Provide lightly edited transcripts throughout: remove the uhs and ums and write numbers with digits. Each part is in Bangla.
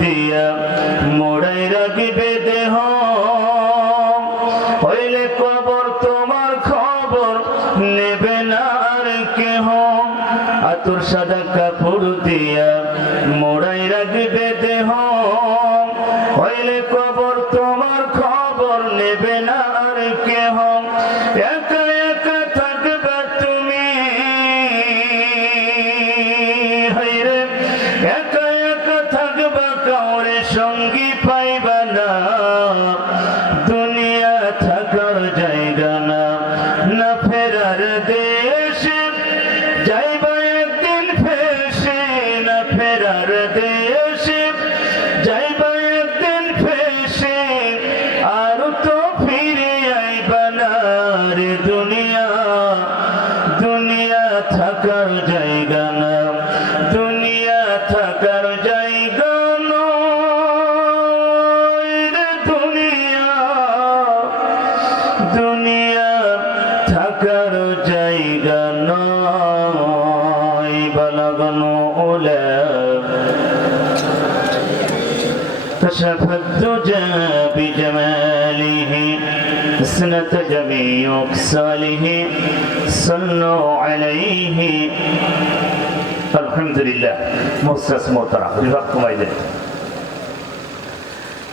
দিয়া মোড়াই রাখিবে দেহ, হইলে কবর তোমার খবর নেবে না আর কেহ। আতর সাদা কাপড় দিয়া মোড়াই রাখিবে দেহ, হইলে কবর তোমার খবর নেবে না আর কেহ। একা একা থাকবে তুমি, হায়রে একা একা থাকবে, কাউরে সঙ্গী পাইবা না। দুনিয়া থাকার জায়গা না, না ফেরার দেশে যাইবা একদিন ফেসে, না ফেরার দেশে যাইবা একদিন ফেসে, আর তো ফিরে আইবা না রে। দুনিয়া দুনিয়া থাকার জায়গা না, দুনিয়া থাকার জায়গা নয় রে। দুনিয়া দুনিয়া থাকার জায়গা নয়। বালাগানো ওলা كشف الدجى بجماله، حسنت جميع خصاله، صلوا عليه। আলহামদুলিল্লাহ। মুহতারাম মোহতারাম বিভাগ কুমাইদের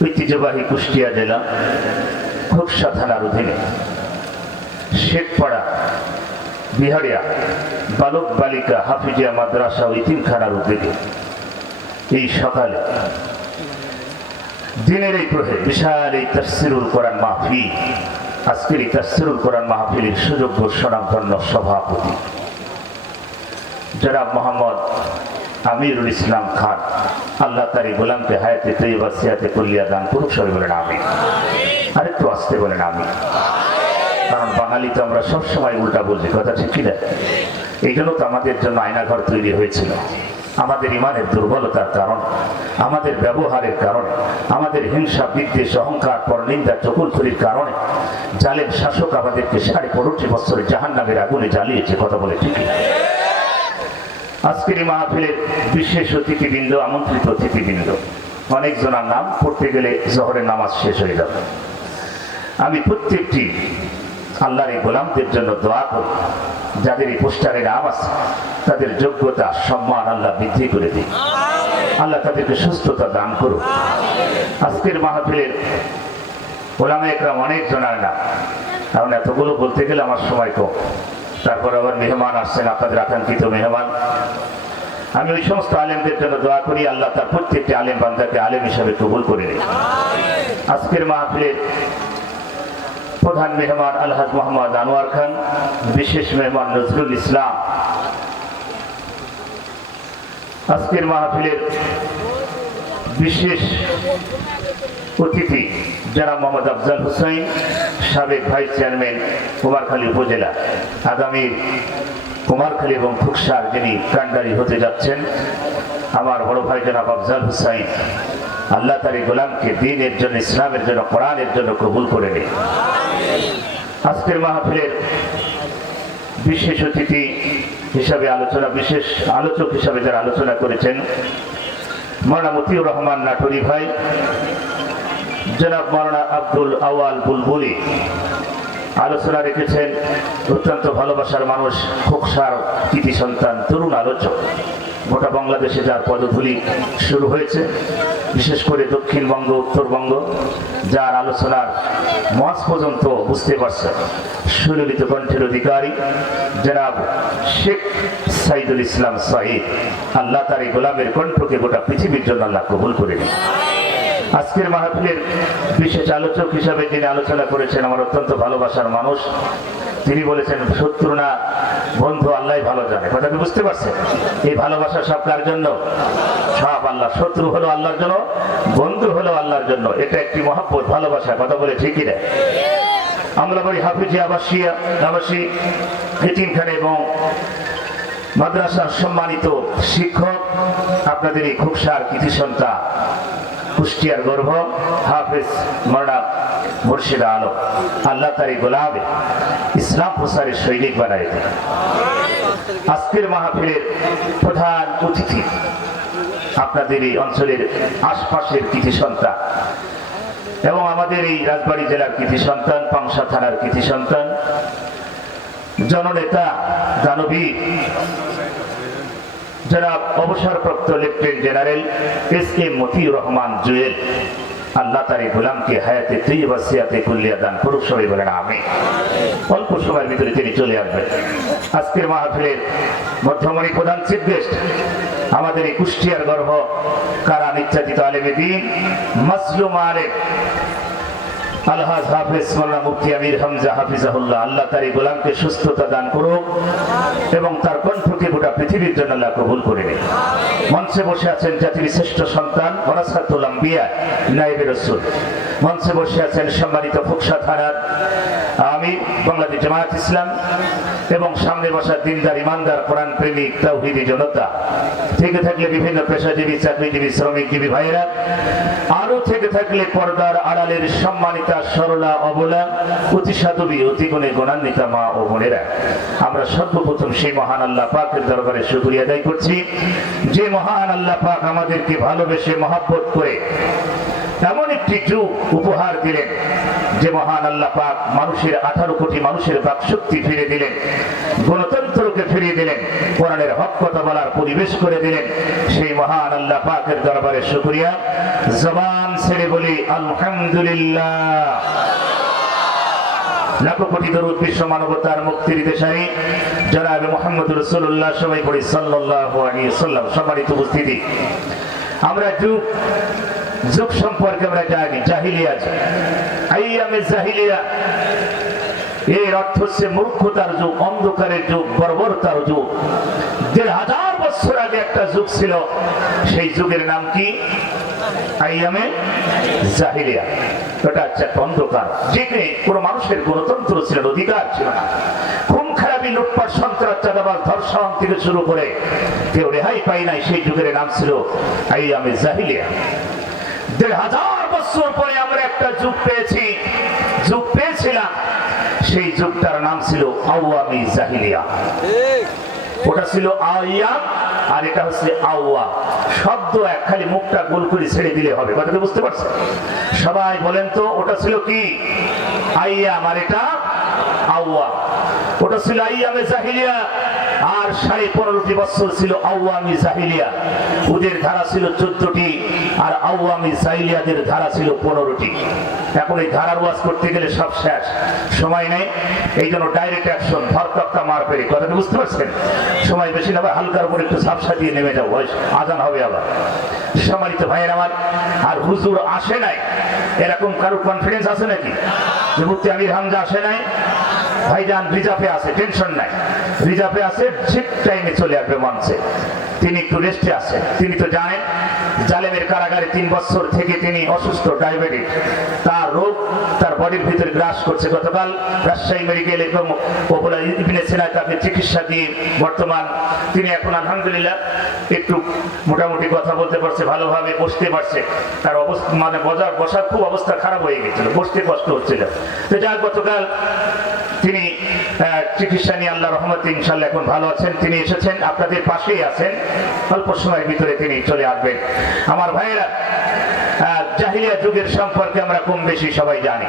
ঐতিহ্যবাহী কুষ্টিয়া জেলা খোকসা থানার অধীনে শেখপাড়া বিহারিয়া বালক বালিকা হাফিজিয়া মাদ্রাসা ও ইতিমখানার উদ্যোগে এই সকালে দিনের এই প্রহে বিশাল এই তাফসীরুল কোরআন মাহফিল, আজকের এই তাফসীরুল কোরআন মাহফিলের সুযোগ্য স্বনামধন্য সভাপতি জনাব মোহাম্মদ আমিরুল ইসলাম খান, আল্লাহ তার এই গোলামকে হায়াতে তৈয়বা সিয়াতে কুল্লিয়া দান করুক। সবাই বলেন আমিন। আরেকটু আসতে বলেন আমিন, কারণ বাঙালি তো আমরা সবসময় উল্টা বলছি, কথা ঠিক কিনা? এই জন্য তো আমাদের জন্য আয়নাঘর তৈরি হয়েছিল। আমাদের ইমানের দুর্বলতার কারণ, আমাদের ব্যবহারের কারণে, আমাদের হিংসা বিদ্বেষ অহংকার পরনিন্দা চকুলখুরির কারণে জালেম শাসক আমাদেরকে 15.5 বছরে জাহান্নামের আগুনে জ্বালিয়েছে। কথা বলে ঠিকই। আজকের এই মাহফিলের বিশেষ অতিথিবৃন্দ, আমন্ত্রিত অতিথিবৃন্দ, অনেকজনের নাম পড়তে গেলে জোহরের নামাজ শেষ হয়ে যাবে। আমি প্রত্যেকটি আল্লাহর এই গোলামদের জন্য দোয়া করি, যাদের এই পোস্টারে নাম আছে তাদের যোগ্যতা সম্মান আল্লাহ বৃদ্ধি করে দিন, আল্লাহ তাদেরকে সুস্থতা দান করুন। আজকের মাহফিলের ওলামা একরাম অনেক জনের নাম, কারণ এতগুলো বলতে গেলে আমার সময় কম। তারপর আবার মেহমান আসছেন, আপনাদের আকাঙ্ক্ষিত মেহমান। আমি ওই সমস্ত আলেমদের জন্য দোয়া করি, আল্লাহ তার প্রত্যেকটি আলেম বান্দাকে আলেম হিসাবে কবুল করে নিন। আজকের মাহফিলের প্রধান মেহমান আলহাজ মোহাম্মদ আনোয়ার খান, বিশেষ মেহমান নজরুল ইসলাম। আজকের মাহফিলের বিশেষ অতিথি জনাব মোহাম্মদ আফজাল হুসাইন, সাবেক ভাইস চেয়ারম্যান কুমারখালী উপজেলা, আগামী কুমারখালী এবং খুকসার যিনি কান্ডারি হতে যাচ্ছেন, আমার বড় ভাই জনাব আফজাল হুসাইন। আল্লাহ তার এই গোলামকে দ্বীনের জন্য, ইসলামের জন্য, কোরআনের জন্য কবুল করে নিন। আজকের মাহফিলের বিশেষ অতিথি হিসাবে বিশেষ আলোচক হিসাবে যারা আলোচনা করেছেন, মাওলানা মতিউর রহমান নাটোরি ভাই, জনাব মাওলানা আব্দুল আওয়াল বুলবুলি আলোচনা রেখেছেন। অত্যন্ত ভালোবাসার মানুষ, খোকসার কৃতি সন্তান, তরুণ আলোচক। গোটা বাংলাদেশে যার পদধূলি শুরু হয়েছে, বিশেষ করে দক্ষিণবঙ্গ, উত্তরবঙ্গ, যার আলোচনার মঞ্চ পর্যন্ত বুঝতে পারছেন সুললিত কণ্ঠের অধিকারী জনাব শেখ সাইদুল ইসলাম সাঈদ। আল্লাহ তার এই গোলামের কণ্ঠকে গোটা পৃথিবীর জন্য আল্লাহ কবুল করে নিন। আজকের মাহফিলের বিশেষ আলোচক হিসাবে যিনি আলোচনা করেছেন, আমার অত্যন্ত ভালোবাসার মানুষ। তিনি বলেছেন, শত্রু না বন্ধু আল্লাহ ভালো জানে। কথা কি বুঝতে পারছেন? এই ভালোবাসা সব কার জন্য? সব আল্লাহ। শত্রু হলো আল্লাহর জন্য, বন্ধু হলো আল্লাহর জন্য। এটা একটি মহব্বত, ভালোবাসা। কথা বলে ঠিকই না? আমরা বলি হাফিজি আবাসী এতিমখানা এবং মাদ্রাসার সম্মানিত শিক্ষক, আপনাদের এই খুকসার কৃতি সন্তান, কুষ্টিয়ার গর্ভ হাফেজ মাওলানা মুর্শিদ আলম, আল্লাহ তার এই গোলামে ইসলাম প্রসারের সৈনিক বানায় দেন। আজকের মাহফিলের প্রধান অতিথি আপনাদের এই অঞ্চলের আশপাশের কৃতি সন্তান এবং আমাদের এই রাজবাড়ী জেলার কৃতি সন্তান, পাংশা থানার কৃতি সন্তান, জননেতা, দানবীর জনাব অবসরপ্রাপ্ত lieutenant general SK. Motiur Rahman Jewel, আল্লাহ তার এই গোলামকে হায়াতে তৈয়বা সিয়াতে কুল্লিয়া দান করুক। সবাই বলেন আমিন। অল্প সময়ের ভিতরে তিনি চলে আসবেন। আজকের মাহফিলের মধ্যমণি প্রধান চিফ গেস্ট আমাদের এই কুষ্টিয়ার গর্ভ, কারা নির্যাতিত আলেমে দ্বীন, মাজলুম আলেম আলহাজ হাফেজ মাওলানা মুফতি আমির হামজা হাফিজাহুল্লাহ, আল্লাহ তার এই গোলামকে সুস্থতা দান করুক এবং তার কণ্ঠকে গোটা পৃথিবীর জন্য আল্লাহ কবুল করে নিন। মঞ্চে বসে আছেন জাতির শ্রেষ্ঠ সন্তান ওয়ারাসাতুল আম্বিয়া নায়েবে রাসূল, মঞ্চে বসে আছেন সম্মানিত ফুকসা থানার আমির বাংলাদেশ জামায়াত ইসলাম এবং সামনে বসা দিনদার ইমানদার কোরআন প্রেমিক তাওহীদি জনতা, থেকে থাকলে বিভিন্ন পেশাজীবী চাকরিজীবী শ্রমিকজীবী ভাইয়েরা, আরো থেকে থাকলে পর্দার আড়ালের সম্মানিতা সরলা অবলা অতি সাধবী অতি গুণে গুণান্বিতা মা ও বোনেরা, আমরা সর্বপ্রথম সেই মহান আল্লাহ পাকের দরবারে শুকরিয়া আদায় করছি যে মহান আল্লাহ পাক আমাদেরকে ভালোবেসে মহব্বত করে এমন একটি যুগ উপহার দিলেন, যে মহান আল্লাহ পাক মানুষের 18 কোটি মানুষের বাকশক্তি ফিরে দিলেন, গণতন্ত্রকে ফিরিয়ে দিলেন, কোরআনের হক কথা বলার পরিবেশ করে দিলেন। সেই মহান আল্লাহ পাকের দরবারে শুকরিয়া। জবান ছেড়ে বলি আলহামদুলিল্লাহ। লাখো কোটি দরুদ বিশ্ব মানবতার মুক্তির দেশারী জনাবে মুহাম্মদ রাসূলুল্লাহ, সবাই পড়ি সাল্লাল্লাহু আলাইহি ওয়াসাল্লাম। সম্মানিত উপস্থিতি, আমরা যুগ সম্পর্কে আমরা জানি, জাহিলিয়া, আইয়ামে জাহিলিয়া, এর অর্থ হচ্ছে মূর্খতার যুগ, অন্ধকারের যুগ, বর্বরতার যুগ। 1500 বছর আগে একটা যুগ ছিল, সেই যুগের নাম কি? আইয়ামে জাহিলিয়া। ওটা হচ্ছে একটা অন্ধকার, যেখানে কোনো মানুষের গণতন্ত্র ছিল না, অধিকার ছিল না, খুন খারাপি, লুটপাট, সন্ত্রাস, চাঁদাবাজ, ধর্ষণ থেকে শুরু করে কেউ রেহাই পাই নাই। সেই যুগের নাম ছিল আইয়ামে জাহিলিয়া। 1500 বছর পরে আমরা একটা যুগ পেয়েছিলাম, সেই যুগটার নাম ছিল আওয়ামী জাহিলিয়া। ওটা ছিল আইয়াম আর এটা হচ্ছে আওয়া। শব্দ এক, খালি মুখটা গোল করে ছেড়ে দিলে হবে। কথাটা বুঝতে পারছেন? সবাই বলেন তো, ওটা ছিল কি? আইয়াম আর এটা আওয়া। ওটা ছিল আইয়ামে জাহিলিয়া আর 15.5 বছর ছিল আওয়ামী জাহিলিয়া। ওদের ধারা ছিল 14টি আর আওয়ামী জাহিলিয়াদের ধারা ছিল 15টি। এখন এই ধারার ওয়াজ করতে গেলে সব শেষ, সময় নেই, এই জন্য ডাইরেক্ট অ্যাকশন, ধরতক্তা মার পেরে। কথাটা বুঝতে পারছেন? সময় বেশি না, হালকার উপর একটু ঝাপসা দিয়ে নেমে যাও, আজান হবে আবার। সম্মানিত ভাইয়ের আমার, আর হুজুর আসে নাই এরকম কারো কনফিডেন্স আছে নাকি? যে মুফতি আমির হামজা আসে নাই? ভাইজান রিজার্ভে আছে, টেনশন নাই, রিজার্ভে আছে, ঠিক টাইমে চলে আসবে মঞ্চে। তিনি একটু রেস্টে আছেন। তিনি তো জানেন জালেমের কারাগারে 3 বছর থেকে তিনি অসুস্থ, ডায়াবেটিক, তার রোগ তার বডির ভিতরে গ্রাস করছে। গতকাল রাজশাহী মেডিকেল এবং ওপলা ইবনে সিনায় তাকে চিকিৎসা দিয়ে বর্তমান তিনি এখন আলহামদুলিল্লাহ একটু মোটামুটি কথা বলতে পারছে, ভালোভাবে বসতে পারছে। তার অবস্থা মানে বসার খুব অবস্থা খারাপ হয়ে গেছিল, বসতে কষ্ট হচ্ছিল। তো যাক, গতকাল তিনি চিকিৎসা নিয়ে আল্লাহ রহমতে ইনশাল্লাহ এখন ভালো আছেন। তিনি এসেছেন, আপনাদের পাশেই আছেন, অল্প সময়ের ভিতরে তিনি চলে আসবেন। আমার ভাইয়েরা, জাহিলিয়া যুগের সম্পর্কে আমরা কম বেশি সবাই জানি।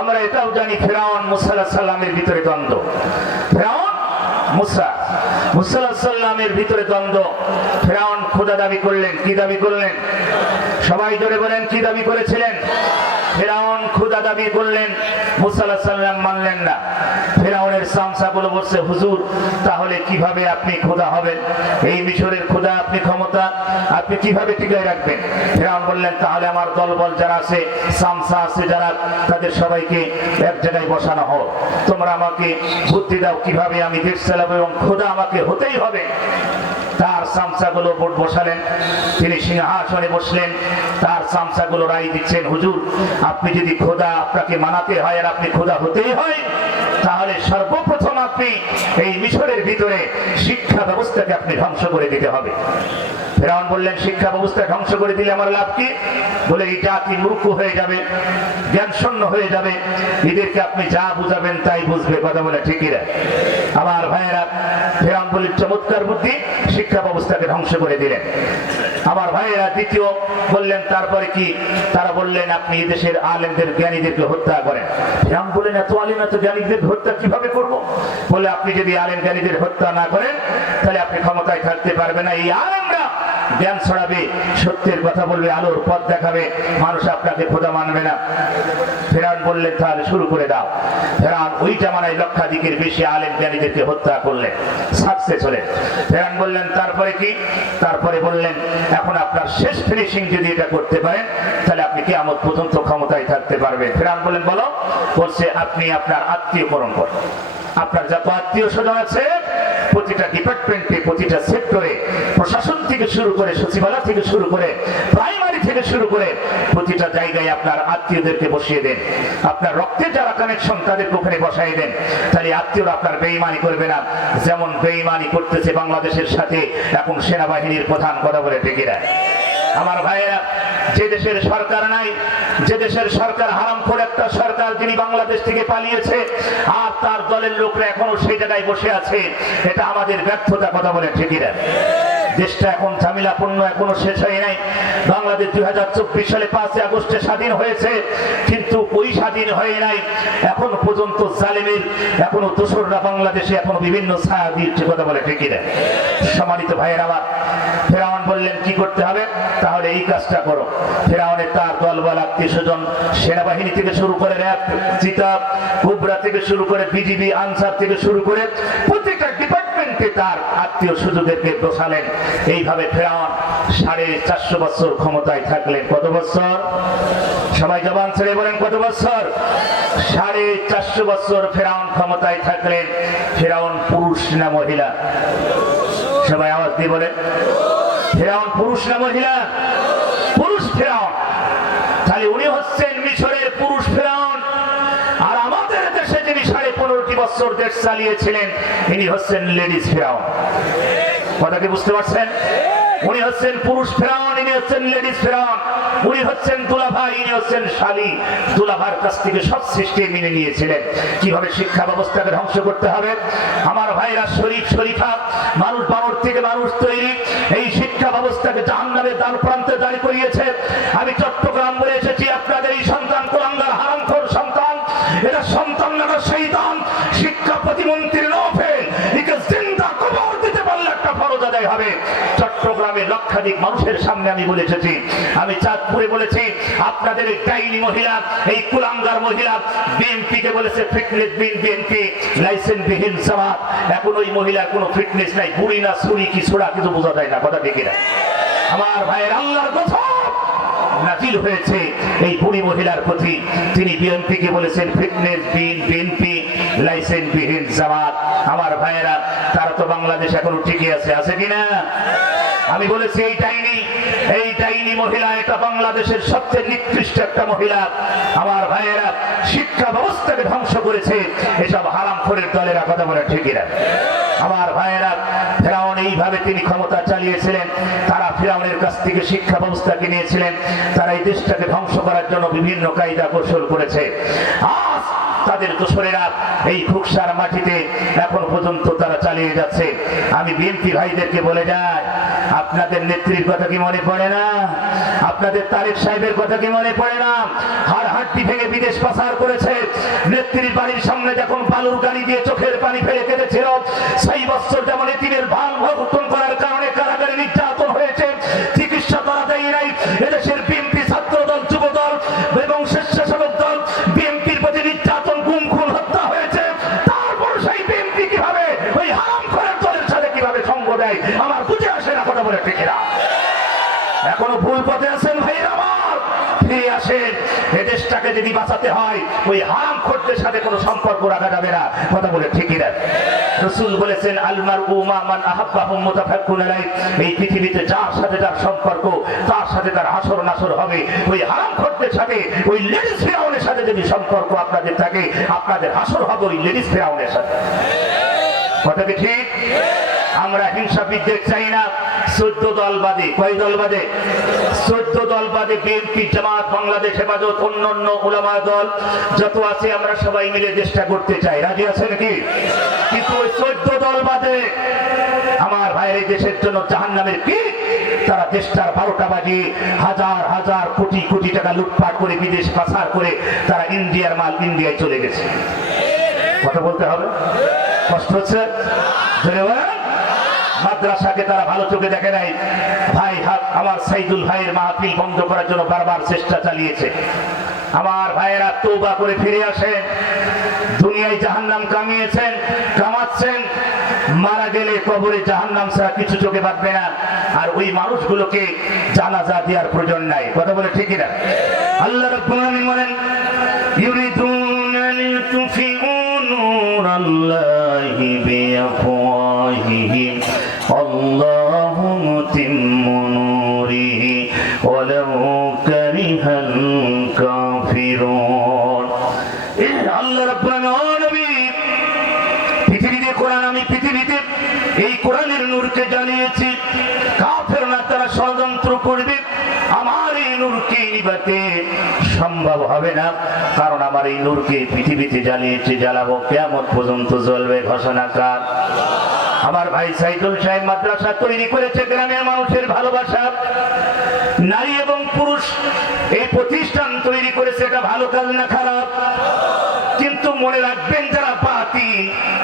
আমরা এটাও জানি ফিরআউন মুসা আলাইহিস সালামের ভিতরে দ্বন্দ্ব। ফিরআউন মুসা আলাইহিস সালামের ভিতরে দ্বন্দ্ব। ফিরআউন খোদা দাবি করলেন। কি দাবি করলেন? সবাই জোরে বলেন, কি দাবি করেছিলেন? ফিরআউন খোদা দাবি করলেন, মুসা আলাইহিস সালাম মানলেন না। ফিরআউনের সামসাগুলো বলছে, হুজুর তাহলে কিভাবে আপনি খোদা হবেন? এই মিশরের খোদা আপনি, ক্ষমতা আপনি কিভাবে টিকায় রাখবেন? ফিরআউন বললেন, তাহলে আমার দলবল যারা আছে, সামসা আছে যারা, তাদের সবাইকে এক জায়গায় বসানো হোক, তোমরা আমাকে বুদ্ধি দাও কিভাবে আমি দেশ চালাবো এবং খোদা আমাকে হতেই হবে। তার সামসাগুলো বোর্ড বসালেন, তিনি সিংহাসনে বসলেন, তার সামসাগুলো রায় দিচ্ছেন, হুজুর আপনি যদি খোদা আপনাকে মানাতে হয় আর আপনি খোদা হতেই হয়, তাহলে সর্বপ্রথম আপনি এই মিশরের ভিতরে শিক্ষা ব্যবস্থাকে আপনি ধ্বংস করে দিতে হবে। ফেরাউন বললেন, শিক্ষা ব্যবস্থা ধ্বংস করে দিলে আমার লাভ কি? বলে এই জাতি মূর্খ হয়ে যাবে, জ্ঞান শূন্য হয়ে যাবে, এদেরকে আপনি যা বুঝাবেন তাই বুঝবে। কথা বলে ঠিকই রা আমার ভাইয়েরা। ফেরাউন বললেন চমৎকার বুদ্ধি, শিক্ষা ব্যবস্থাকে ধ্বংস করে দিলেন। আমার ভাইয়েরা দ্বিতীয় বললেন তারপরে কি? তারা বললেন আপনি দেশের আলেমদের জ্ঞানীদেরকে হত্যা করেন। ফেরাউন বললেন এত আলেম এত জ্ঞানীদের হত্যা কিভাবে করব? বলে আপনি যদি আলেম জ্ঞানীদের হত্যা না করেন তাহলে আপনি ক্ষমতায় থাকতে পারবেন না। এই আলেমরা জ্ঞান ছড়াবে, সত্যের কথা বলবে, আলোর পথ দেখাবে, মানুষ আপনাকে খোদা মানবে না। ফেরাউন বললেন তাহলে শুরু করে দাও। ফেরাউন ওই জামানায় লক্ষাধিকের বেশি আলেম জ্ঞানীদেরকে হত্যা করলেন, সাকসেস হলেন। ফেরাউন বললেন তারপরে কি? তারপরে বললেন এখন আপনার শেষ ফিনিশিং যদি এটা করতে পারেন তাহলে আপনি কিয়ামত পর্যন্ত ক্ষমতায় থাকতে পারবেন। ফেরাউন বললেন বলো। বলছে আপনি আপনার আত্মীয়করণ করেন। আপনার যত আত্মীয় স্বজন আছে প্রতিটা ডিপার্টমেন্টে, প্রতিটা সেক্টরে, প্রশাসন থেকে শুরু করে, সচিবালয় থেকে শুরু করে, প্রাইমারি থেকে শুরু করে প্রতিটা জায়গায় আপনার আত্মীয়দেরকে বসিয়ে দেন। আপনার রক্তের যারা কানেকশন তাদেরকে ওখানে বসাই দেন। তাহলে আত্মীয়রা আপনার বেঈমানি করবে না, যেমন বেঈমানি করতেছে বাংলাদেশের সাথে এখন সেনাবাহিনীর প্রধান। কথা বলে ঠিক না আমার ভাইয়েরা? যে দেশের সরকার নাই, যে দেশের সরকার হারামখোর একটা সরকার, যিনি বাংলাদেশ থেকে পালিয়েছে আর তার দলের লোকরা এখনো সেই জায়গায় বসে আছে, এটা আমাদের ব্যর্থতা। কথা বলে ঠিকই না? দেশটা এখন ঝামেলাপূর্ণ, এখনো শেষ হয় নাই। বাংলাদেশ 2024 সালে 5 আগস্টে স্বাধীন হয়েছে, কিন্তু ওই স্বাধীন হয়ে নাই এখন পর্যন্ত। জালেমের এখনো দোসররা বাংলাদেশে এখনো বিভিন্ন ছায়া দিচ্ছে। কথা বলে ঠিকই না? সম্মানিত ভাইয়ের আমার, ফেরাউন বললেন কি করতে হবে? তাহলে এই কাজটা করো। ফেরাউনের তার দলবল আত্মীয় স্বজন, সেনাবাহিনী থেকে শুরু করে র্যাব, চিতা, কুবরা থেকে শুরু করে বিজিবি, আনসার থেকে শুরু করে প্রত্যেকটা ডিপার্টমেন্টে তার আত্মীয় স্বজনদেরকে বসালেন। এইভাবে ফেরাউন 450 বছর ক্ষমতায় থাকলেন। কত বছর? সবাই জবান ছেড়ে বলেন কত বছর? 450 বছর ফেরাউন ক্ষমতায় থাকলেন। ফেরাউন পুরুষ না মহিলা? সবাই আওয়াজ দিয়ে বলেন ফেরাউন পুরুষ না মহিলা? পুরুষ ফেরাউন। তাহলে উনি হচ্ছেন মিশরের পুরুষ ফেরাউন। আর আমাদের দেশে যিনি 15.5 বছর দেশ চালিয়েছিলেন ইনি হচ্ছেন লেডিস ফেরাউন। কথা কি বুঝতে পারছেন? উনি হচ্ছেন পুরুষ ফেরাউন, ইনি হচ্ছেন লেডিস ফেরাউন। উনি হচ্ছেন দুলাভাই, ইনি হচ্ছেন শালী। দুলাভার কাছ থেকে সব সৃষ্টি মেনে নিয়েছিলেন। কিভাবে শিক্ষা ব্যবস্থাকে ধ্বংস করতে হবে আমার ভাইরা, শরীফ শরীফা, মানুষ বানর থেকে মানুষ তৈরি, এই শিক্ষা ব্যবস্থাকে জাহান্নামের দ্বার প্রান্তে দাঁড় করিয়েছে। আমি চট্টগ্রাম বলে এসেছি, আপনাদের এই সন্তান কোলাঙ্গার হারামখোর সন্তান, এরা সন্তান না শয়তান। শিক্ষা প্রতিমন্ত্রী নফেল, একে জিন্দা কবর দিতে পারলে একটা ফরজ আদায় হবে। চট্টগ্রামে লক্ষাধিক মানুষের সামনে আমি বলে এসেছি, আমি চাঁদপুরে বলেছি, আপনাদের এই ডাইনি মহিলা, এই কুলাঙ্গার মহিলা বিএনপিকে বলেছে ফিটনেস বিন, বিএনপি লাইসেন্স বিহীন জামাত। এখন ওই মহিলার কোনো ফিটনেস নাই, বুড়ি না ছুরি কি ছোড়া কিছু বোঝা যায় না। কথা ঠিক না আমার ভাইয়ের? আল্লাহর কথা নাজিল হয়েছে এই বুড়ি মহিলার প্রতি। তিনি বিএনপিকে বলেছেন ফিটনেস বিন, বিএনপি লাইসেন্স বিহীন জামাত। আমার ভাইয়েরা, তারা তো বাংলাদেশ এখনো ঠিকই আছে, আছে কিনা? আমি বলেছি এই ডাইনি মহিলা এটা বাংলাদেশের সবচেয়ে নিকৃষ্ট একটা মহিলা। আমার ভাইয়েরা, শিক্ষা ব্যবস্থাকে ধ্বংস করেছে এসব হারামখোরের দলেরা। কথা বলে ঠিকই না আমার ভাইয়েরা? ফেরাউন এইভাবে তিনি ক্ষমতা চালিয়েছিলেন। তারা ফেরাউনের কাছ থেকে শিক্ষা ব্যবস্থাকে নিয়েছিলেন। তারা এই দেশটাকে ধ্বংস করার জন্য বিভিন্ন কায়দা কৌশল করেছে। আজ তাদের দোসরেরা এই খুকসার মাটিতে এখন পর্যন্ত তারা চালিয়ে যাচ্ছে। আমি বিএনপি ভাইদেরকে বলে যাই, আপনাদের নেত্রীর কথা কি মনে পড়ে না? আপনাদের তারেক সাহেবের কথা কি মনে পড়ে না? হাড়হাড্ডি ভেঙে বিদেশ পাচার করেছে। নেত্রীর বাড়ির সামনে যখন বালুর গাড়ি দিয়ে চোখের পানি ফেলে কেঁদেছিল, 6 বছর যেমন এতিমের ভাল ভক্ষণ করার কারণে কারাগারে নির্যাতন হয়েছে, চিকিৎসা করা দেয় নাই। এদেশের বিএনপি ছাত্র দল, যুব দল এবং স্বেচ্ছাসেবক দল বিএনপির প্রতি নির্যাতন, গুম খুন, হত্যা হয়েছে। তারপর সেই বিএনপি কিভাবে ওই হারামখোরের দলের সাথে কিভাবে সঙ্গ দেয় আমার বুঝে আসে না। কথা বলে ঠিক না? এখনো ভুল পথে আছেন ভাইরা আমার, ফিরে আসেন। এ দেশটাকে যদি বাঁচাতে হয় ওই হারামখোরদের সাথে কোনো সম্পর্ক রাখা যাবে না। কথা বলে ঠিকই না? রাসূল বলেছেন আলমারউ মা মান আহাব্বাহু মুতাফাক্কুন আলাইহি, এই পৃথিবীতে যার সাথে যার সম্পর্ক তার সাথে তার হাসর নাসর হবে। ওই হারামখোরদের সাথে, ওই লেডিস ফেরাউনের সাথে যদি সম্পর্ক আপনাদের থাকে, আপনাদের হাসর হবে ওই লেডিস ফেরাউনের সাথে। কথা কি ঠিক? আমরা হিংসা বিদ্বেষ চাই না, 14 দল বাদে, কয় দল বাদে? 14 দল বাদে বিএনপি, জামাত, বাংলাদেশ হেফাজত, অন্যান্য উলামা দল যত আছে আমরা সবাই মিলে চেষ্টা করতে চাই। রাজি আছে নাকি? কিন্তু ওই 14 দল বাদে আমার ভাইয়ের এই দেশের জন্য জাহান্নামের কি তারা দেশটার 12টা বাজিয়ে হাজার হাজার কোটি কোটি টাকা লুটপাট করে বিদেশ পাচার করে তারা ইন্ডিয়ার মাল ইন্ডিয়ায় চলে গেছে। কথা বলতে হবে, কষ্ট হচ্ছে। মাদ্রাসাকে তারা ভালো চোখে দেখে নাই। ভাই আমার সাইদুল ভাইয়ের মাহফিল বন্ধ করার জন্য বারবার চেষ্টা চালিয়েছে। আমার ভাইয়েরা তওবা করে ফিরে আসেন। দুনিয়ায় জাহান্নাম কামিয়েছেন, কামাচ্ছেন, মারা গেলে কবরে জাহান্নাম ছাড়া কিছু চোখে বাঁধবে না। আর ওই মানুষগুলোকে জানাজা দেওয়ার প্রয়োজন নাই। কথা বলে ঠিকই না? আল্লাহ রাব্বুল আলামিন বলেন, ইউরিদুনা লিতুফিউ নূরাল্লাহি বিআফওয়াহিহিম আল্লাহু মুতিম্মু নূরিহি ওয়ালাউ কারিহাল কাফিরুন। আল্লাহ রাব্বুল আলামিন, পৃথিবীতে কোরআন, আমি পৃথিবীতে এই কোরআনের নূরকে জ্বালিয়েছি। কাফেররা তারা ষড়যন্ত্র করবে, আমার এই নূরকে নিভাতে সম্ভব হবে না, কারণ আমার এই নূরকে পৃথিবীতে জ্বালিয়েছি, জ্বালাবো, কিয়ামত পর্যন্ত জ্বলবে। ঘোষণাকার আমার ভাই সাইদুল সাহেব মাদ্রাসা তৈরি করেছে গ্রামের মানুষের ভালোবাসা, নারী এবং পুরুষ এই প্রতিষ্ঠান তৈরি করেছে। এটা ভালো কাজ না খারাপ? কিন্তু মনে রাখবেন, যারা বাতি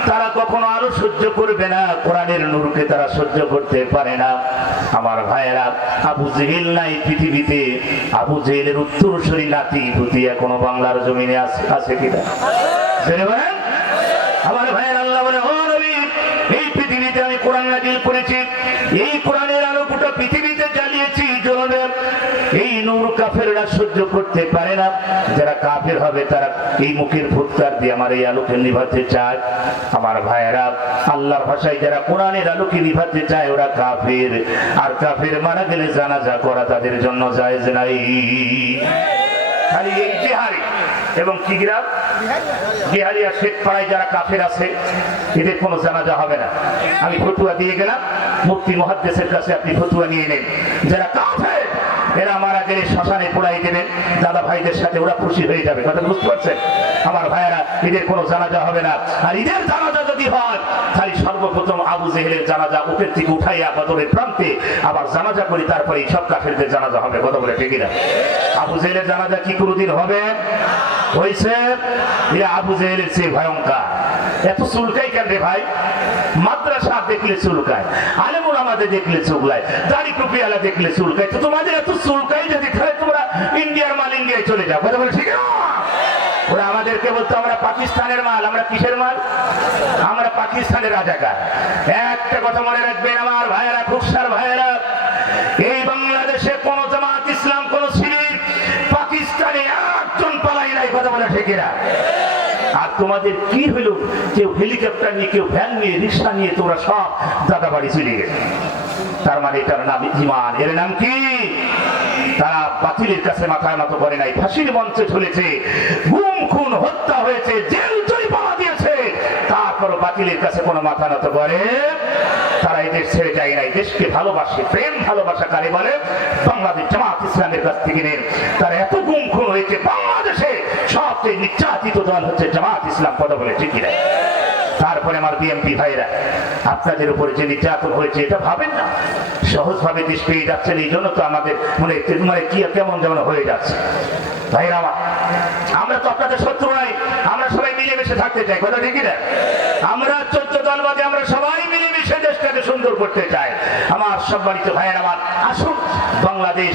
তারা কখনো আরো সহ্য করবে না, কোরআনের নূরকে তারা সহ্য করতে পারে না। আমার ভাইয়েরা, আবু জেহেল নাই পৃথিবীতে, আবু জেহেলের উত্তরসূরি নাতি পুতি এখনো বাংলার জমিনে আছে কিনা? আমার ভাইয়ের আল্লাহ বলে, ও নবী, এই পৃথিবীতে আমি কোরআন নাযিল করেছি, এই কোরআনের আলো গোটা পৃথিবীতে জ্বালিয়েছি, জ্বলবে। এই নূর কাফেররা সহ্য করতে পারে না। যারা কাফের হবে তারা এই মুখের ফুৎকার দিয়ে আমার এই আলোকে নিভাতে চায়। আমার ভাইয়েরা, আল্লাহর ভাষায় যারা কোরআনের আলোকে নিভাতে চায় ওরা কাফের। আর কাফের মারা গেলে জানাজা করা তাদের জন্য জায়েজ নাই। খালি এই বিহারি এবং কি গ্রাম বিহারি আর শেখপাড়ায় যারা কাফের আছে এদের কোনো জানাজা হবে না। আমি ফতুয়া দিয়ে গেলাম, মুফতি মুহাদ্দিসের কাছে আপনি ফতুয়া নিয়ে নেন। যারা কাফের এরা মারা গেলে শ্মশানে পোড়াই দেবেন, দাদা ভাইদের সাথে ওরা খুশি হয়ে যাবে। কথা বুঝতে পারছেন? আমার ভাইয়েরা, এদের কোনো জানাজা হবে না। আর এদের জানাজা যদি হয়, খালি সর্বপ্রথম আবু জেহেলের জানাজা উপর থেকে উঠাইয়া বদরের প্রান্তে আবার জানাজা করি, তারপরে সব কাফেরদের জানাজা হবে। কথা বলে ঠিকই না? আবু জেহেলের জানাজা কি কোনোদিন হবে? হয়েছে? এরা আবু জেহেলের চেয়ে ভয়ঙ্কর। এত চুলকাই কেন রে ভাই? মাদ্রাসা দেখলে চুলকায়, আলেমুল আমাদের দেখলে চুলকায়, দাড়ি টুপিওয়ালা দেখলে চুলকায়। তো তোমাদের এত চুলকাই যদি খায়, তোমরা ইন্ডিয়ার মাল ইন্ডিয়ায় চলে যাও। কথা বলে ঠিক না? ওরা আমাদেরকে বলতো আমরা পাকিস্তানের মাল। আমরা কিসের মাল? আমরা পাকিস্তানের রাজাকার। একটা কথা মনে রাখবেন আমার ভাইয়েরা, খুবসার ভাইয়েরা, এই বাংলাদেশে কোন জামাত ইসলাম, কোন শিবির পাকিস্তানে একজন পালাই নাই। কথা বলে ঠিক না? আর তোমাদের কি হইল? কেউ হেলিকপ্টার নিয়ে, কেউ ভ্যান নিয়ে, রিক্সা নিয়ে তোমরা সব দাদা বাড়ি চলে গেছে। তার মানে এটার নাম ঈমান। এর নাম কি? তারা বাতিলের কাছে মাথা নত করে নাই, ফাঁসির মঞ্চে ঝুলেছে, গুম খুন হত্যা হয়েছে, জেল জরিমানা দিয়েছে, তারপর বাতিলের কাছে কোনো মাথা নত করে তারা এই দেশ ছেড়ে যায় নাই। দেশকে ভালোবাসে। প্রেম ভালোবাসা কারে বলে? বাংলাদেশ জামাত ইসলামের কাছ থেকে নেন। তারা এত গুম খুন হয়েছে, বাংলাদেশে সবচেয়ে নির্যাতিত দল হচ্ছে জামাত ইসলাম। কথা বলে ঠিক না? তারপরে আমার বিএনপি ভাইরা, আপনাদের উপরে যে নির্যাতন হয়েছে এটা ভাবেন না, সহজভাবে দেশ পেয়ে যাচ্ছেন, এই জন্য তো আমাদের মানে কি কেমন যেমন হয়ে যাচ্ছে। ভাইরা আমার, আমরা তো আপনাদের শত্রু নাই, আমরা সবাই মিলেমিশে থাকতে চাই। কথা ঠিক না? আমরা 14 দল বাদে আমরা সবাই মিলেমিশে দেশটাকে সুন্দর করতে চাই। আমার সম্মানিত ভাইয়ের আমার, আসুন বাংলাদেশ,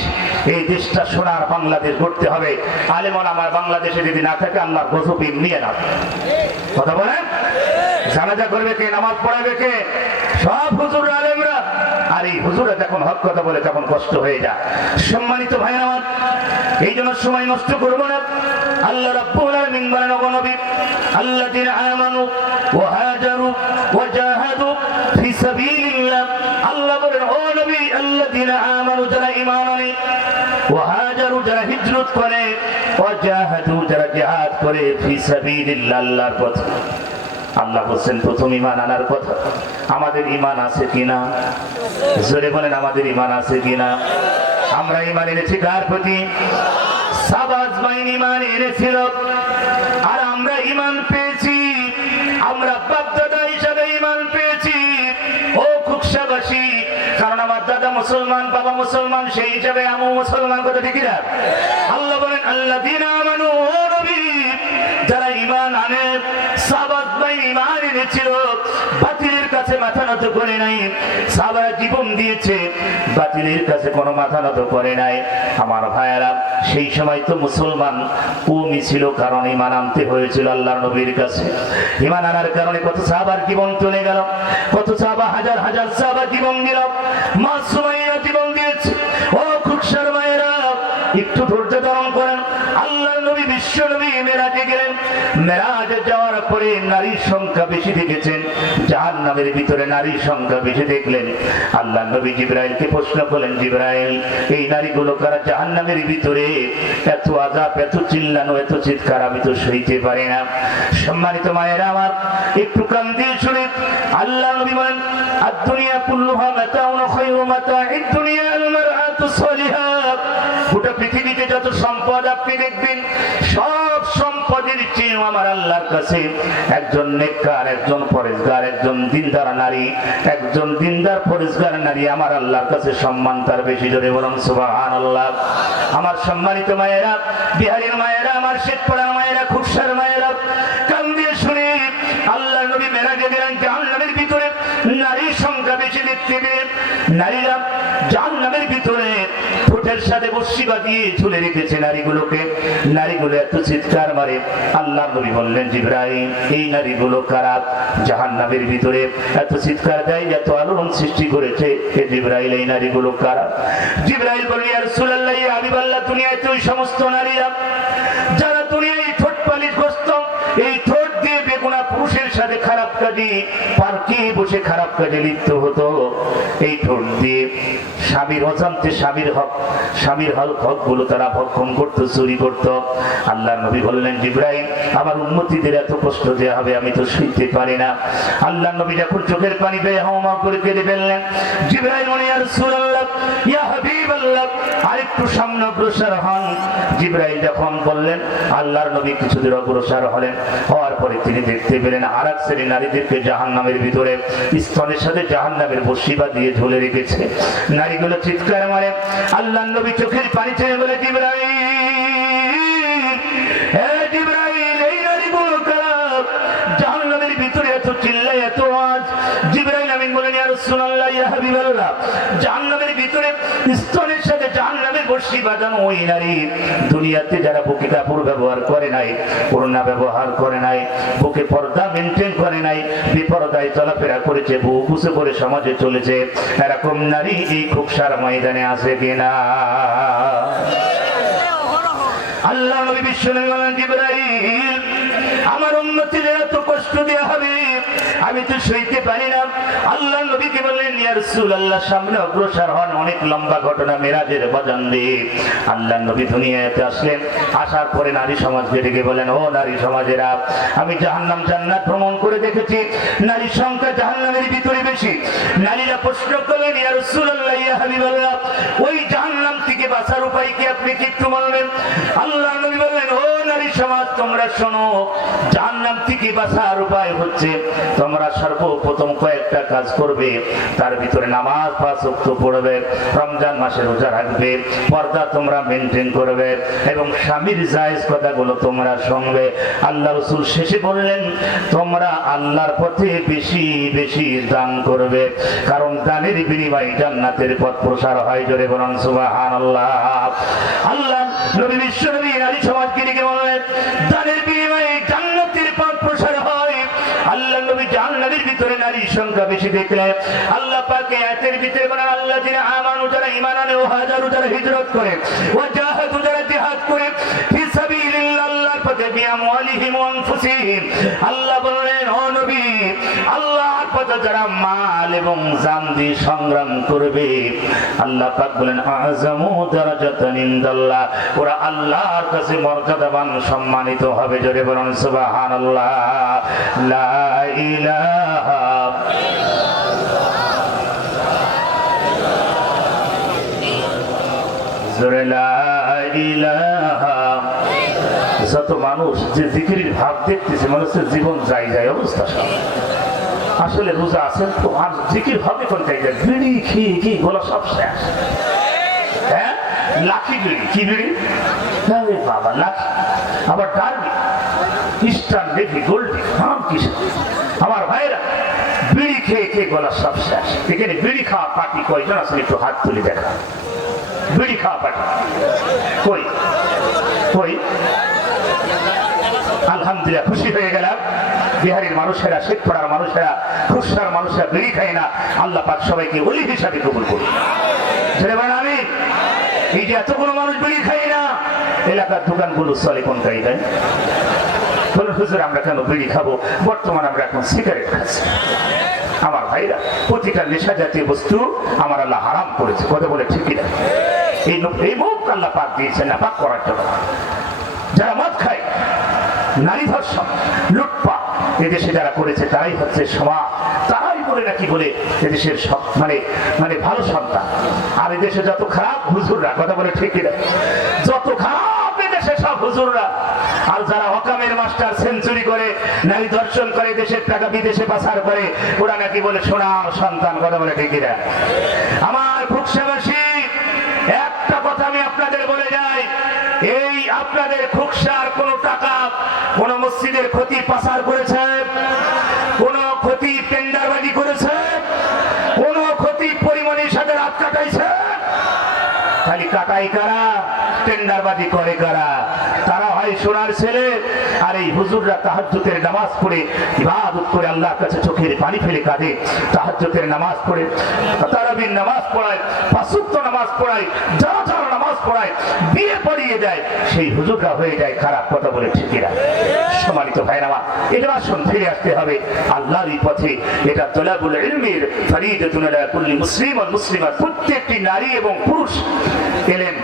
এই দেশটা সোনার বাংলাদেশ গড়তে হবে। আলেমন আমার বাংলাদেশে যদি না থাকে, আল্লাহর গজব নিয়ে না। কথা বলেন? জানাজা করবে কে? নামাজ পড়াবে কে? সব হুজুর আলেমরা। আর এই হুজুরা যখন হক কথা বলে তখন কষ্ট হয়ে যায়। সম্মানিত ভাই আমার, এই জন্য সময় নষ্ট করবো না। আল্লাহ রাব্বুল আলামিন বলেন, ও নবী, আল্লাযীনা আমানু ওয়া হাজারু ওয়া জাহাদু ফি সাবিলিল্লাহ। আল্লাহ বলেন, ও নবী, আল্লাযীনা আমানু, যারা ঈমান আনে, ওয়া হাজারু, যারা হিজরত করে, ওয়া জাহাদু, যারা জিহাদ করে, ফি সাবিলিল্লাহ, আল্লাহর পথে। আল্লাহ বলছেন প্রথম ঈমান আনার কথা। আমাদের ঈমান আছে কিনা? জোরে বলেন, আমাদের ঈমান আছে কিনা? আমরা ঈমান এনেছি কার প্রতি? সাবাজ বাইন ঈমান এনেছিল, আর আমরা ঈমান পেয়েছি, আমরা বাপ-দাদা হিসাবে ঈমান পেয়েছি। ও খুকসাবাসী, কারণ আমার দাদা মুসলমান, বাবা মুসলমান, সেই হিসাবে আমি মুসলমান, কথা ঠিক না? আল্লাহ বলেন আল্লাযীনা আমানু, ও নবী যারা ঈমান আনে, সাহাবাত ভাই ঈমান এনেছিল, বাতিলের কাছে মাথা নত করে নাই। সাহাবারা জীবন দিয়েছে, বাতিলের কাছে কোনো মাথা নত করে নাই। আমার ভাইয়েরা, সেই সময় তো মুসলমান কমই ছিল, কারণ ঈমান আনতে হয়েছিল আল্লাহর নবীর কাছে। ঈমান আনার কারণে কত সাহাবার জীবন চলে গেল, কত সাহাবা, হাজার হাজার সাহাবা জীবন দিল। মা সুমাইয়া জীবন দিয়েছে। ও খুকসার মায়েরা, একটু ধৈর্য ধারণ করেন। আল্লাহর নবী, বিশ্ব নবী মেরাজে গেলেন। মেরাজে যাওয়ার পরে নারীর সংখ্যা বেশি দেখেছেন, জাহান্নামের ভিতরে নারীর সংখ্যা বেশি দেখলেন। আল্লাহর নবী জিবরাইলকে প্রশ্ন করলেন, জিবরাইল, এই নারীগুলো কারা? জাহান্নামের ভিতরে এত আযাব, এত চিল্লানো, এত চিৎকার আমি তো সইতে পারি না। সম্মানিত মায়েরা আমার, একটু কান দিয়ে শুনে আল্লাহ নবী বলেন, আদ-দুনিয়া কুল্লুহা মাতাউন খায়রু মাতা'id দুনিয়া আল মারআতু সালিহা। গোটা পৃথিবীতে যত সম্পদ আপনি দেখবেন, সব সম্পদের চেয়ে আমার আল্লাহর কাছে একজন নেককার, একজন পরেজগার, একজন দিনদার নারী, একজন দিনদার পরেজগার নারী আমার আল্লাহর কাছে সম্মান তার বেশি। জোরে বলুন সুবহানাল্লাহ। আমার সম্মানিত মায়েরা, বিহারীর মায়েরা, আমার শেখপাড়ার মায়েরা, খুকসার মায়েরা, কান দিয়ে শুনে আল্লাহর নবী মেরাজে গেলেন। জাহান্নামের ভিতরে নারীর সংখ্যা বেশি দেখতে পেয়ে নারীরা জাহান্নামের ভিতরে ঠোঁটের সাথে বর্ষি বাঁধিয়ে ঝুলে রেখেছে নারীগুলোকে। নারীগুলো এত চিৎকার মারে। আল্লাহর নবী বললেন, জিবরাইল, এই নারীগুলো কারা? জাহান্নামের ভিতরে এত চিৎকার দেয়, এত আলোড়ন সৃষ্টি করেছে, হে জিবরাইল, এই নারীগুলো কারা? জিবরাইল বললেন, ইয়া রাসূলুল্লাহ, ইয়া হাবিবাল্লাহ, দুনিয়াতে ওই সমস্ত নারীরা যারা দুনিয়ায় ঠোঁট পালিশ করত, এই ঠোঁট দিয়ে বেগুনা পুরুষের সাথে খারাপ কাজে পার্কে বসে খারাপ কাজে লিপ্ত হতো। এই ঠোঁট দিয়ে স্বামীর অজান্তে স্বামীর হক গুলো তারা ভক্ষণ করত, চুরি করত। আল্লাহর নবী বললেন, জিবরাইল, আমার উম্মতীদের এত কষ্ট দেওয়া হবে আমি তো সইতে পারি না। আল্লাহর নবী যখন চোখের পানি পেয়ে হাওমা করে কেঁদে ফেললেন, জিবরাইল বললেন, ইয়া রাসূলুল্লাহ, ইয়া হাবিবাল্লাহ, আরেকটু সামনে অগ্রসর হন। জিবরাইল যখন বললেন, আল্লাহর নবী কিছুদূর অগ্রসর হলেন। হওয়ার পরে তিনি দেখতে পেলেন আরেক শ্রেণী নারীদেরকে জাহান্নামের ভিতরে স্তনের সাথে জাহান্নামের বর্ষি বাঁধিয়ে ঝুলে রেখেছে। নারীগুলো চিৎকার মারে। আল্লাহর নবী চোখের পানি ছেড়ে বলে, জিবরাইল, হে জিবরাইল, এই নারীগুলো কারা? জাহান্নামের ভিতরে এত চিল্লায়, এত আওয়াজ। জিবরাইল আমিন বলেন, ইয়া রাসূলুল্লাহ, ইয়া হাবিবাল্লাহ, জাহান্নামের ভিতরে স্তনের সাথে জাহান্নামের বর্ষি বাঁধানো ওই নারী দুনিয়াতে যারা বুকে কাপড় ব্যবহার করে নাই, ওড়না ব্যবহার করে নাই, বুকে পর্দা মেনটেন করে নাই, বিপর্দায় চলাফেরা করেছে, বউ বুঝে করে সমাজে চলেছে, এরকম নারী এই খুকসার ময়দানে আছে কিনা? আল্লাহ নবী বিশ্ব নবী বলেন, জিবরাইল, আমার উম্মতীদের এত কষ্ট দেওয়া হবে আমি তো সইতে পারি না। আল্লাহ নবীকে বললেন, ইয়া রাসূলুল্লাহ, সামনে অগ্রসর হন। অনেক লম্বা ঘটনা মেরাজের বাজান দিয়ে আল্লাহ নবী দুনিয়াতে আসলেন। আসার পরে নারী সমাজকে ডেকে বলেন, ও নারী সমাজেরা, আমি জাহান্নাম জান্নাত ভ্রমণ করে দেখেছি, নারীর সংখ্যা জাহান্নামের ভিতরে বেশি। নারীরা প্রশ্ন করলেন, ইয়া রাসূলুল্লাহ, ইয়া হাবিবাল্লাহ, ওই জাহান্নাম থেকে বাঁচার উপায় কি আপনি কি একটু বলবেন? আল্লাহ নবী বললেন, ও নারী সমাজ, তোমরা শোনো, জাহান্নাম থেকে বাঁচার উপায় হচ্ছে তোমরা সর্বপ্রথম কয়েকটা কাজ করবে। তার ভিতরে নামাজ 5 ওয়াক্ত পড়বে, রমজান মাসে রোজা রাখবে, পর্দা তোমরা মেনটেন করবে, এবং স্বামীর জায়েজ কথাগুলো তোমরা শুনবে। আল্লাহ রাসূল শেষে বললেন, তোমরা আল্লাহর পথে বেশি বেশি দান করবে, কারণ দানের বিনিময়ে জান্নাতের পথ প্রসার হয়। জোরে বলুন সুবহানাল্লাহ। আল্লাহ নবী বিশ্ব নবী নারী সমাজকে ডেকে বললেন, দানের বিনিময়ে জান্নাতের পথ প্রসার হয়। আল্লাহ নবী জাহান্নামের ভিতরে নারীর সংখ্যা বেশি দেখলেন। আল্লাহ পাক আয়াতের ভিতরে বলেন, আল্লাযীনা আমানু, যারা ঈমান আনে, ও হাজারু, যারা হিজরত করে, ওয়া জাহাদু, যারা জিহাদ করে, ফি সাবিলিল্লাহ, আল্লাহর পথে, বিআমওয়ালিহিম ওয়া আনফুসিহিম। আল্লাহ বললেন, ও নবী, আল্লাহর পথে যারা মাল এবং জান দিয়ে সংগ্রাম করবে, আল্লাহ পাক বলেন আযামু দারাজাতান ইনদাল্লাহ, ওরা আল্লাহর কাছে মর্যাদাবান সম্মানিত হবে। জোরে বলুন সুবহানাল্লাহ। লা ইলাহা জোরে লা ইলাহা। যত মানুষ যে জিকিরের ভাব দেখতেছে, মানুষের জীবন যাই যায় অবস্থা। আসলে রোজা আছেন তো আর জিকির হবে কোন জায়গায়? বিড়ি খেয়ে কি গলা সব শেষ। হ্যাঁ, লাঠি বিড়ি। কি বিড়ি? বাবা লাঠি, আবার ডার্বি, ইস্টার্ন দেখি, গোল্ডি, নাম কিসে। আমার ভাইরা বিড়ি খেয়ে খেয়ে গলা সব শেষ। এখানে বিড়ি খাওয়া পার্টি কয়জন আসলে একটু হাত তুলে দেখা। বিড়ি খাওয়া পার্টি কই কই? আলহামদুলিল্লাহ, খুশি হয়ে গেলাম। বিহারের মানুষেরা, শেখপাড়ার মানুষেরা, খুশার মানুষেরা বিড়ি খায় না। আল্লাহ পাক সবাইকে ওলি হিসাবে কবুল করুন। আমি এই যে এতগুলো মানুষ বিড়ি খাই না, এলাকার দোকানগুলো চলে কোন কায়দায়? বলুন হুজুর, আমরা কেন বিড়ি খাবো? বর্তমানে আমরা এখন সিগারেট খাচ্ছি। আমার ভাইরা, প্রতিটা নেশা জাতীয় বস্তু আমার আল্লাহ হারাম করেছে। কথা বলে ঠিকই না? এই মুখ আল্লাহ পাক দিয়েছেন না পাক করার জন্য। যারা মদ খায়, নারী ধর্ষণ, লুটপাট এদেশে যারা করেছে তারাই হচ্ছে সমাজ, তারাই বলে নাকি বলে এদেশের সব মানে ভালো সন্তান। আর এদেশে যত খারাপ হুজুররা, কথা বলে ঠিকই না? যত খারাপ এদেশে সব হুজুররা। আর যারা হকামের মাস্টার, সেঞ্চুরি করে, নারী ধর্ষণ করে, দেশের টাকা বিদেশে পাচার করে, ওরা নাকি বলে সোনার সন্তান। কথা বলে ঠিকই না? আমার খুকসাবাসী, একটা কথা আমি আপনাদের বলে যাই, এই আপনাদের খুকসার কোন টাকা কোন মসজিদের ক্ষতি পাচার করেছে? কোন ক্ষতি টেন্ডারবাজি করেছে? কোন ক্ষতি পরিমাণের সাথে রাত কাটাইছে? খালি কাটাই কারা, টেন্ডারবাজি করে কারা? তারা হয় সোনার ছেলে। আর এই হুজুররা তাহাজ্জুদের নামাজ পড়ে, ইবাদত করে, আল্লাহর কাছে চোখের পানি ফেলে কাঁদে, তাহাজ্জুদের নামাজ পড়ে, তারাবির নামাজ পড়ায়, পাঁচ ওয়াক্ত নামাজ পড়ায়, যারা যারা নামাজ পড়ায়, বিয়ে পড়িয়ে দেয়, সেই হুজুররা হয়ে যায় খারাপ। কথা বলে ঠিকই না? সম্মানিত ভাইরা আমার, এটা আসুন ফিরে আসতে হবে আল্লাহর এই পথে। এটা তলাবুল ইলমির ফরিদাতুন আলা কুল্লি মুসলিম ওয়াল মুসলিমাত। প্রত্যেকটি নারী এবং পুরুষ এলেন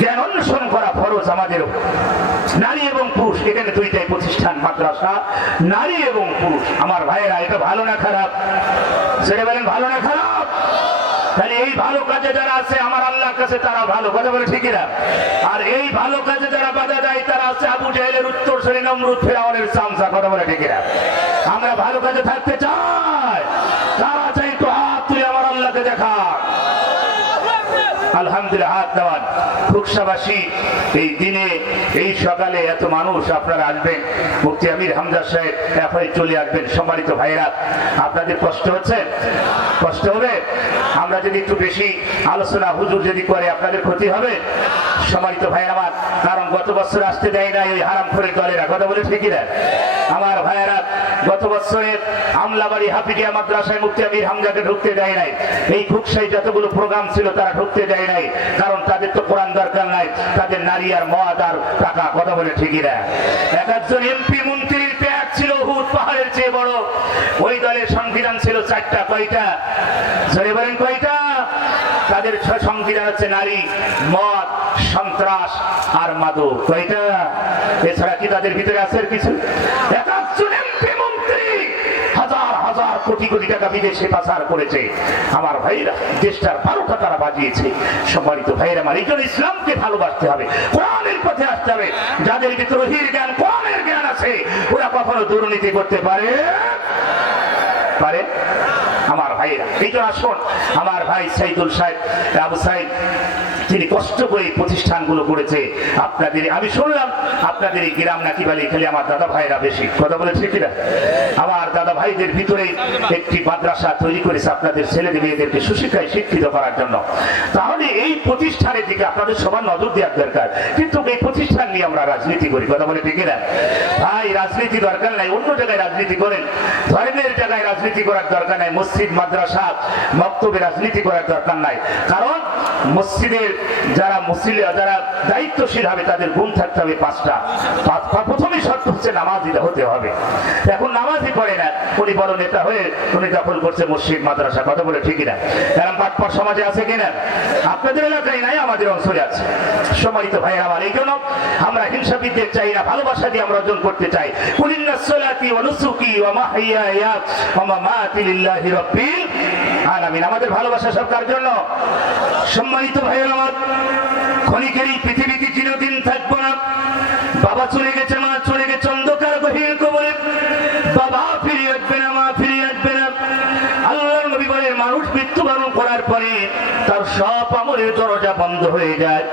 জ্ঞান অন্বেষণ করা ফরজ আমাদের। নারী এবং পুরুষ, এখানে দুইটাই প্রতিষ্ঠান, মাদ্রাসা, নারী এবং পুরুষ। আমার ভাইয়েরা, এটা ভালো না খারাপ? সেটা বলেন, ভালো না খারাপ? তাহলে এই ভালো কাজে যারা আছে আমার আল্লাহর কাছে তারা ভালো। কথা বলে ঠিকই না? আর এই ভালো কাজে যারা বাধা দেয় তারা আছে আবু জাহেলের উত্তরসূরি, নমরুদ, ফেরাউনের চামচা। কথা বলে ঠিকই না? আমরা ভালো কাজে থাকতে চাই, তারা চাই তো হাত তুলে আমার আল্লাহকে দেখা। আলহামদুলিল্লাহ, হাত দেওয়ান। খুকসাবাসী, এই দিনে, এই সকালে এত মানুষ আপনারা আসবেন, মুফতি আমির হামজা সাহেব এফআই চলে আসবেন। সম্মানিত ভাইরা, আপনাদের কষ্ট হচ্ছে? কষ্ট হবে? আমরা যদি একটু বেশি আলোচনা হুজুর যদি করে আপনাদের ক্ষতি হবে? সম্মানিত ভাইরা আমার, কারণ গত বছর আসতে দেয় না ওই হারামখোরের দলেরা। কথা বলে ঠিকই না? আমার ভাইয়েরা, গত বছরে আমলাবাড়ি হাফিজিয়া মাদ্রাসায় মুফতি আমির হামজাকে ঢুকতে দেয় নাই। এই খুকসাই যতগুলো প্রোগ্রাম ছিল তারা ঢুকতে দেয় নাই, কারণ তাদের তো কোরআন দরকার নাই, তাদের নারী আর মদ আর টাকা। কথা বলে ঠিকই না? এক একজন এমপি মন্ত্রীর প্যাক ছিল উহুদ পাহাড়ের চেয়ে বড়। ওই দলের সংবিধান ছিল 4টা। কয়টা? জোরে বলেন কয়টা? তাদের সংবিধান হচ্ছে নারী, মদ, সন্ত্রাস আর মাদক। কয়টা? এছাড়া কি তাদের ভিতরে আছে কিছু? এক একজন এমপি মন্ত্রী হাজার হাজার কোটি কোটি টাকা বিদেশে পাচার করেছে। আমার ভাইরা, দেশটার 12টা তারা বাজিয়েছে। সম্মানিত ভাইরা আমার, এই জন্য ইসলামকে ভালোবাসতে হবে, কোরআনের পথে আসতে হবে। যাদের ভিতরে ওহীর জ্ঞান, কোরআনের জ্ঞান আছে, ওরা কখনো দুর্নীতি করতে পারে? আমার ভাইরা, এই জন্য আসুন, আমার ভাই সাইদুল সাহেব, আবু সাইদ, তিনি কষ্ট করে প্রতিষ্ঠানগুলো করেছে। আপনাদের আমি শুনলাম আপনাদের এই গ্রাম নাকি বলে খালি আমার দাদা ভাইরা বেশি। কথা বলে ঠিক না? আমার দাদা ভাইদের ভিতরে একটি মাদ্রাসা তৈরি করেছে আপনাদের ছেলেদের মেয়েদেরকে সুশিক্ষায় শিক্ষিত করার জন্য। তাহলে এই প্রতিষ্ঠানের দিকে আপনাদের সবার নজর দেওয়ার দরকার। কিন্তু এই প্রতিষ্ঠান নিয়ে আমরা রাজনীতি করি। কথা বলে ঠিক না? ভাই, রাজনীতি দরকার নাই, অন্য জায়গায় রাজনীতি করেন। ধর্মের জায়গায় রাজনীতি করার দরকার নাই, মসজিদ, মাদ্রাসা, মক্তবে রাজনীতি করার দরকার নাই। কারণ মসজিদের যারা মুসলিম যারা দায়িত্বশীল হবে তাদের গুণ থাকতে হবে পাঁচটা। প্রথমেই শর্ত হচ্ছে নামাজি হতে হবে। এখন নামাজি পড়ে না, উনি বড় নেতা হয়ে উনি দখল করছে মসজিদ মাদ্রাসা, কথা বলে ঠিকই না? এরকম পাটপাট সমাজে আছে কিনা? আপনাদের এলাকায় নাই, আমাদের অঞ্চলে আছে। সম্মানিত ভাই আমার, এই জন্য আমরা হিংসা বিদ্বেষ চাই না, ভালোবাসা দিয়ে আমরা অর্জন করতে চাই। কুলিন্না সলাতি ওয়া নুসুকি ওয়া মাহইয়ায়া ওয়া মামাতি লিল্লাহি রাব্বিল আলামিন। আমাদের ভালোবাসা সব কার জন্য? সম্মানিত ভাই আমার, ক্ষণিকের এই পৃথিবীতে চিরদিন থাকবো না। বাবা চলে গেছে, মা চলে গেছে অন্ধকার গভীর কবরে। বাবা ফিরে আসবে না, মা ফিরে আসবে না। আল্লাহর নবী বলেন, মানুষ মৃত্যুবরণ করার পরে তার সব আমলের দরজা বন্ধ হয়ে যায়।